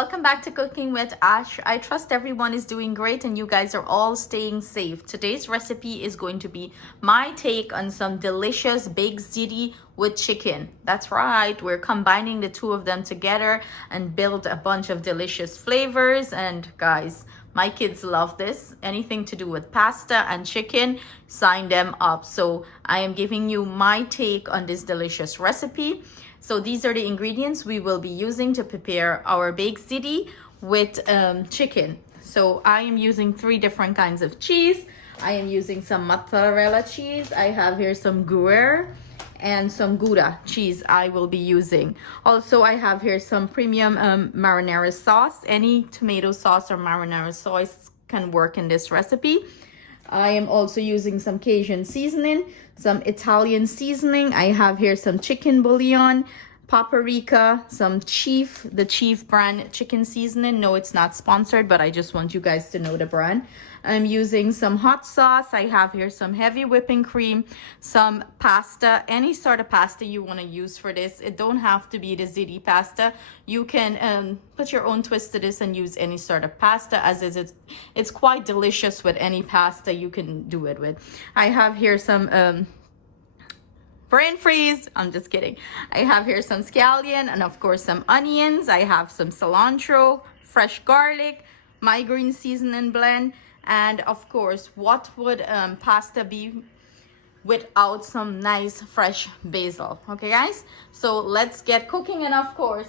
Welcome back to Cooking with Ash. I trust everyone is doing great and you guys are all staying safe. Today's recipe is going to be my take on some delicious baked ziti with chicken. That's right, we're combining the two of them together and build a bunch of delicious flavors. And guys, my kids love this. Anything to do with pasta and chicken, sign them up. So I am giving you my take on this delicious recipe. So these are the ingredients we will be using to prepare our baked ziti with chicken. So I am using 3 different kinds of cheese. I am using some mozzarella cheese. I have here some Gruyere and some Gouda cheese I will be using. Also, I have here some premium marinara sauce. Any tomato sauce or marinara sauce can work in this recipe. I am also using some Cajun seasoning, some Italian seasoning. I have here some chicken bullion, paprika, some the Chief brand chicken seasoning. No, it's not sponsored, but I just want you guys to know the brand. I'm using some hot sauce. I have here some heavy whipping cream, some pasta, any sort of pasta you want to use for this. It don't have to be the ziti pasta. You can put your own twist to this and use any sort of pasta, as is it's quite delicious with any pasta you can do it with. I have here some brain freeze. I'm just kidding. I have here some scallion and of course some onions. I have some cilantro, fresh garlic, my green seasoning blend, and of course, what would pasta be without some nice fresh basil? Okay, guys. So let's get cooking. And of course,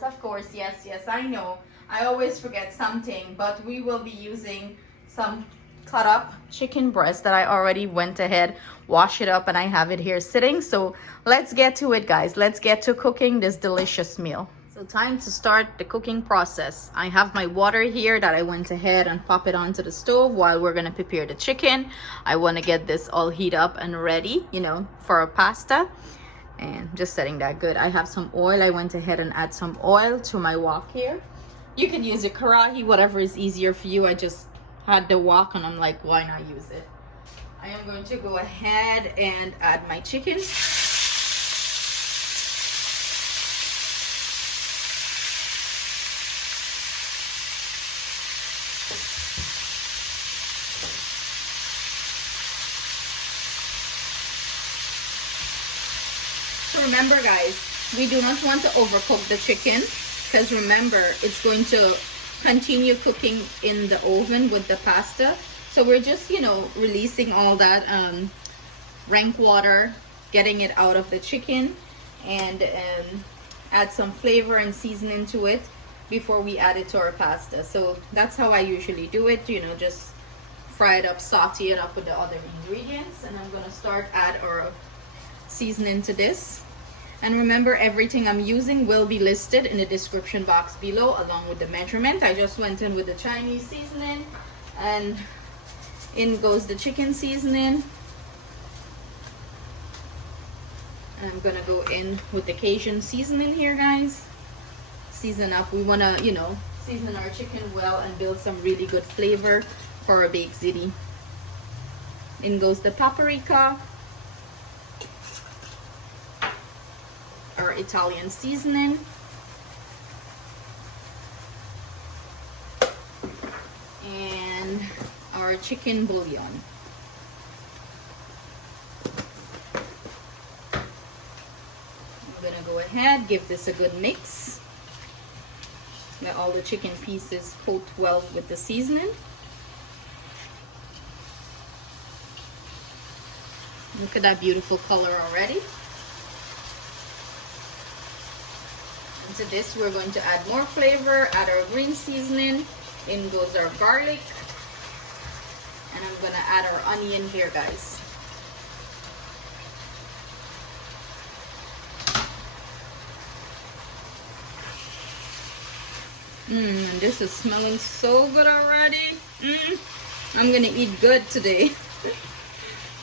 yes, I know I always forget something, but we will be using some cut up chicken breast that I already went ahead, wash it up, and I have it here sitting. So let's get to it, guys. Let's get to cooking this delicious meal. So time to start the cooking process. I have my water here that I went ahead and pop it onto the stove while we're gonna prepare the chicken. I want to get this all heat up and ready, you know, for our pasta. And just setting that good. I have some oil. I went ahead and add some oil to my wok here. You can use a karahi, whatever is easier for you. I just had the wok and I'm like, why not use it? I am going to go ahead and add my chicken. So remember, guys, we do not want to overcook the chicken, because remember, it's going to continue cooking in the oven with the pasta. So we're just, you know, releasing all that rank water, getting it out of the chicken, and add some flavor and seasoning to it before we add it to our pasta. So that's how I usually do it, you know, just fry it up, saute it up with the other ingredients. And I'm gonna start add our seasoning to this. And remember, everything I'm using will be listed in the description box below along with the measurement. I just went in with the Chinese seasoning, and in goes the chicken seasoning. And I'm gonna go in with the Cajun seasoning here, guys. Season up. We wanna, you know, season our chicken well and build some really good flavor for our baked ziti. In goes the paprika, our Italian seasoning, and our chicken bouillon. I'm gonna go ahead, give this a good mix. Let all the chicken pieces coat well with the seasoning. Look at that beautiful color already. To this, we're going to add more flavor, add our green seasoning. In goes our garlic, and I'm gonna add our onion here, guys. This is smelling so good already. I'm gonna eat good today.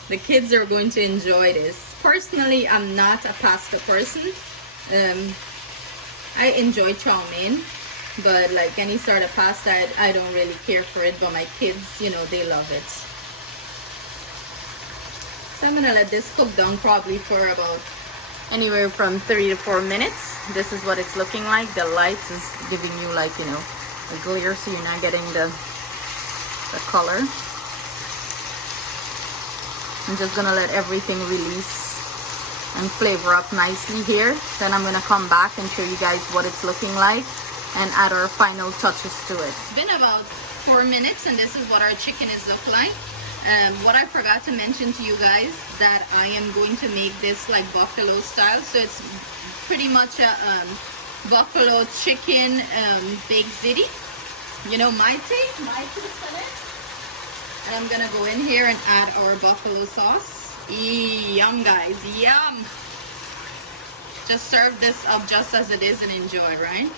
The kids are going to enjoy this. Personally, I'm not a pasta person. I enjoy chow mein, but like any sort of pasta, I don't really care for it, but my kids, you know, they love it. So I'm gonna let this cook down probably for about anywhere from 3 to 4 minutes. This is what it's looking like. The light is giving you, like, you know, the glare so you're not getting the color. I'm just gonna let everything release and flavor up nicely here. Then I'm gonna come back and show you guys what it's looking like and add our final touches to it. It's been about 4 minutes and this is what our chicken is look like. What I forgot to mention to you guys, that I am going to make this like buffalo style, so it's pretty much a buffalo chicken baked ziti, you know, my take, my 2 cents. And I'm gonna go in here and add our buffalo sauce. Yum, guys, yum. Just serve this up just as it is and enjoy, right?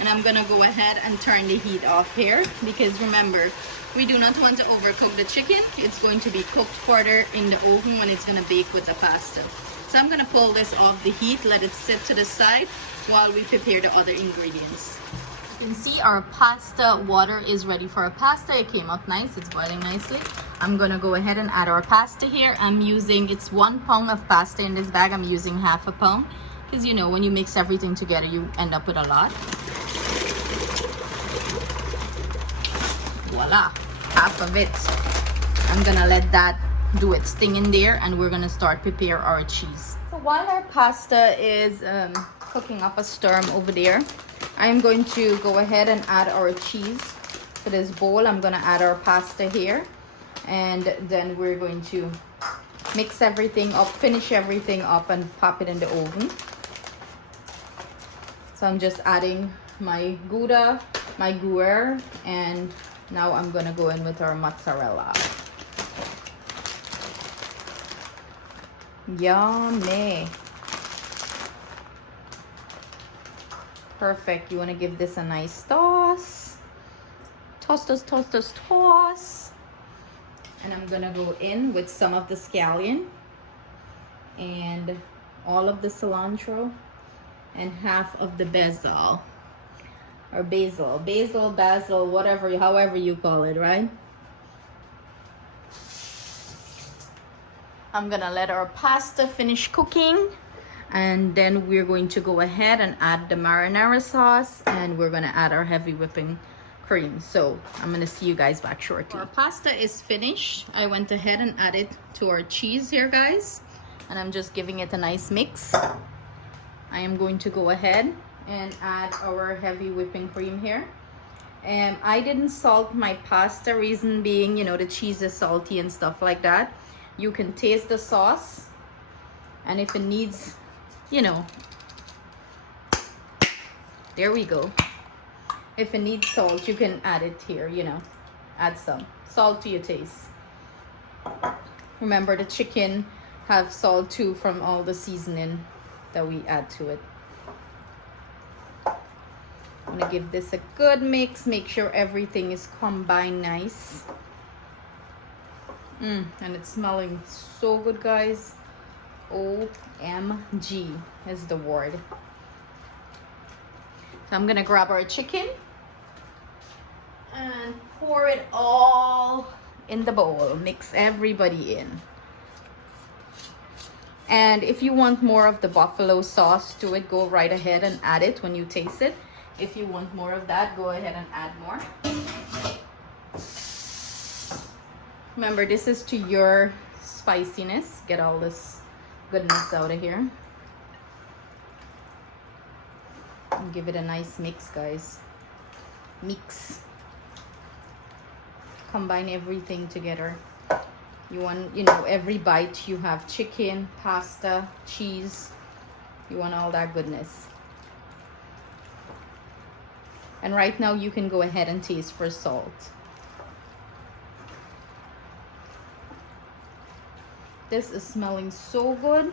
And I'm gonna go ahead and turn the heat off here, because remember, we do not want to overcook the chicken. It's going to be cooked further in the oven when it's gonna bake with the pasta. So I'm gonna pull this off the heat, let it sit to the side while we prepare the other ingredients. You can see our pasta water is ready for our pasta. It came up nice, it's boiling nicely. I'm gonna go ahead and add our pasta here. I'm using, it's 1 pound of pasta in this bag. I'm using half a pound, because you know, when you mix everything together, you end up with a lot. Voila, half of it. I'm gonna let that do its thing in there, and we're gonna start prepare our cheese. So while our pasta is cooking up a storm over there, I'm going to go ahead and add our cheese to this bowl. I'm gonna add our pasta here, and then we're going to mix everything up, finish everything up, and pop it in the oven. So I'm just adding my Gouda, my Gruyere, and now I'm gonna go in with our mozzarella. Yummy. Perfect. You want to give this a nice toss. Toss, toss, toss, toss, toss. And I'm gonna go in with some of the scallion and all of the cilantro and half of the basil, or basil, whatever, however you call it, right? I'm gonna let our pasta finish cooking, and then we're going to go ahead and add the marinara sauce, and we're gonna add our heavy whipping cream. So I'm gonna see you guys back shortly. Our pasta is finished. I went ahead and added to our cheese here, guys, and I'm just giving it a nice mix. I am going to go ahead and add our heavy whipping cream here. I didn't salt my pasta, reason being, you know, the cheese is salty and stuff like that. You can taste the sauce, and if it needs, you know, there we go. If it needs salt, you can add it here, you know, add some salt to your taste. Remember, the chicken have salt too from all the seasoning that we add to it. I'm gonna give this a good mix, make sure everything is combined nice. And it's smelling so good, guys. OMG is the word. So I'm gonna grab our chicken and pour it all in the bowl. Mix everybody in. And if you want more of the buffalo sauce to it, go right ahead and add it when you taste it. If you want more of that, go ahead and add more. Remember, this is to your spiciness. Get all this goodness out of here. And give it a nice mix, guys. Mix. Combine everything together. You want, you know, every bite you have chicken, pasta, cheese. You want all that goodness. And right now you can go ahead and taste for salt. This is smelling so good.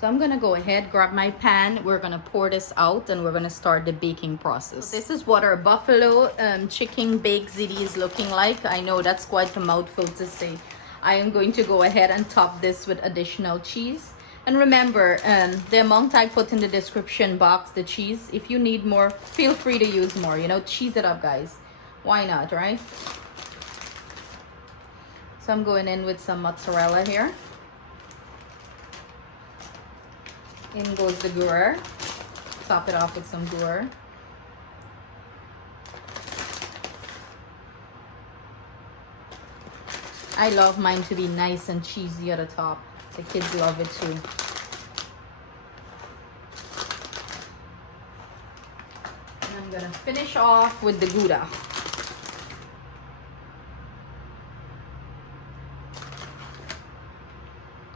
So I'm gonna go ahead, grab my pan. We're gonna pour this out and we're gonna start the baking process. So this is what our buffalo chicken baked ziti is looking like. I know that's quite a mouthful to say. I am going to go ahead and top this with additional cheese. And remember, the amount I put in the description box, the cheese, if you need more, feel free to use more, you know, cheese it up, guys. Why not, right? So I'm going in with some mozzarella here. In goes the Gruyere. top it off with some Gruyere. I love mine to be nice and cheesy at the top. The kids love it too. And I'm gonna finish off with the Gouda.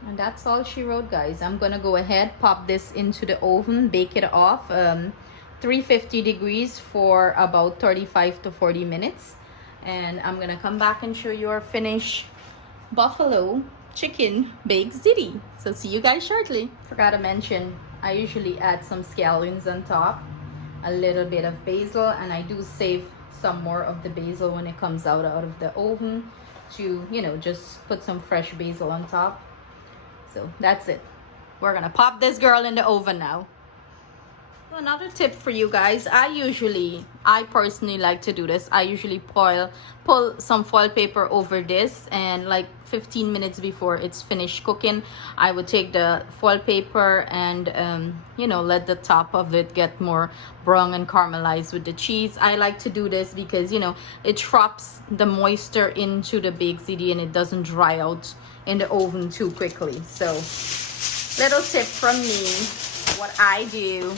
And that's all she wrote, guys. I'm gonna go ahead, pop this into the oven, bake it off 350 degrees for about 35 to 40 minutes. And I'm gonna come back and show you our finished buffalo chicken baked ziti. So see you guys shortly. Forgot to mention, I usually add some scallions on top, a little bit of basil, and I do save some more of the basil when it comes out of the oven to, you know, just put some fresh basil on top. So that's it. We're gonna pop this girl in the oven now. Another tip for you guys, I personally like to do this. I usually pull some foil paper over this, and like 15 minutes before it's finished cooking, I would take the foil paper and you know, let the top of it get more brown and caramelized with the cheese. I like to do this because, you know, it traps the moisture into the baked ziti and it doesn't dry out in the oven too quickly. So little tip from me, what I do.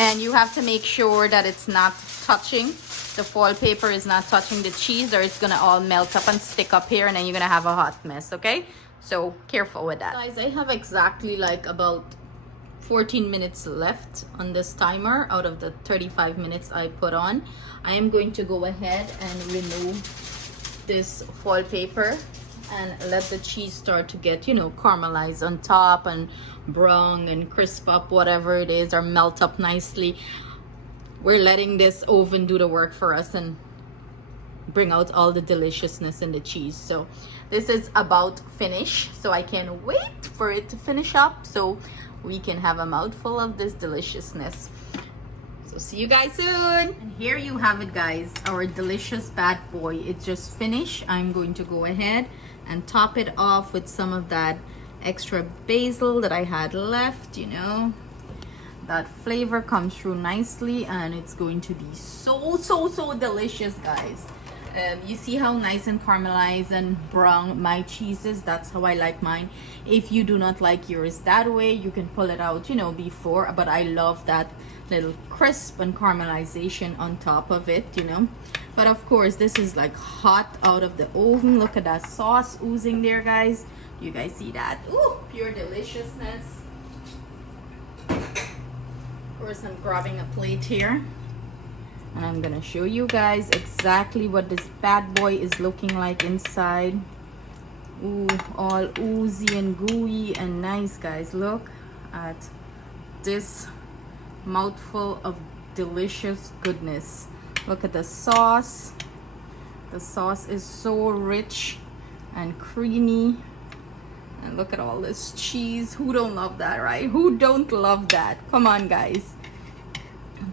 And you have to make sure that it's not touching, the foil paper is not touching the cheese, or it's gonna all melt up and stick up here, and then you're gonna have a hot mess, okay? So careful with that. Guys, I have exactly like about 14 minutes left on this timer out of the 35 minutes I put on. I am going to go ahead and remove this foil paper and let the cheese start to get, you know, caramelized on top and brown and crisp up, whatever it is, or melt up nicely. We're letting this oven do the work for us and bring out all the deliciousness in the cheese. So this is about finished, so I can't wait for it to finish up so we can have a mouthful of this deliciousness. So see you guys soon. And here you have it, guys, our delicious bad boy. It's just finished. I'm going to go ahead and top it off with some of that extra basil that I had left. You know, that flavor comes through nicely, and it's going to be so delicious, guys. You see how nice and caramelized and brown my cheese is? That's how I like mine. If you do not like yours that way, you can pull it out, you know, before, but I love that little crisp and caramelization on top of it, you know. But of course, this is like hot out of the oven. Look at that sauce oozing there, guys. You guys see that? Ooh, pure deliciousness. Of course, I'm grabbing a plate here, and I'm gonna show you guys exactly what this bad boy is looking like inside. Ooh, all oozy and gooey and nice, guys. Look at this mouthful of delicious goodness. Look at the sauce. The sauce is so rich and creamy, and look at all this cheese. Who don't love that, right? Who don't love that? Come on, guys.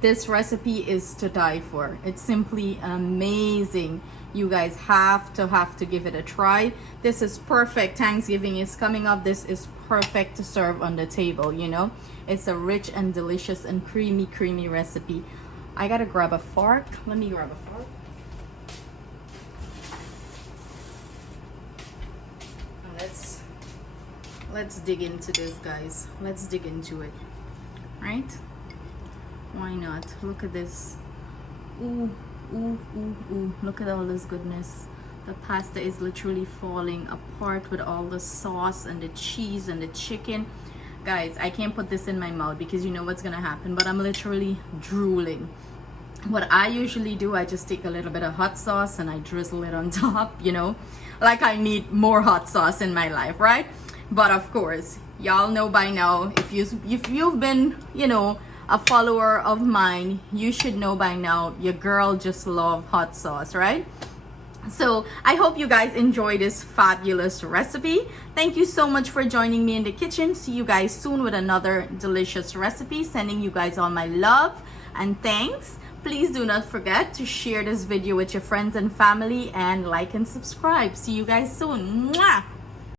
This recipe is to die for. It's simply amazing. You guys have to give it a try. This is perfect. Thanksgiving is coming up. This is perfect to serve on the table, you know. It's a rich and delicious and creamy recipe. I gotta grab a fork. Let me grab a fork. Let's dig into this, guys. Let's dig into it, right? Why not? Look at this. Ooh, ooh, ooh, ooh. Look at all this goodness. The pasta is literally falling apart with all the sauce and the cheese and the chicken. Guys, I can't put this in my mouth because you know what's gonna happen, but I'm literally drooling. What I usually do, I just take a little bit of hot sauce and I drizzle it on top, you know, like I need more hot sauce in my life, right? But of course, y'all know by now, if you've been, you know, a follower of mine, you should know by now, your girl just love hot sauce, right? So I hope you guys enjoy this fabulous recipe. Thank you so much for joining me in the kitchen. See you guys soon with another delicious recipe. Sending you guys all my love and thanks. Please do not forget to share this video with your friends and family, and like and subscribe. See you guys soon. Mwah!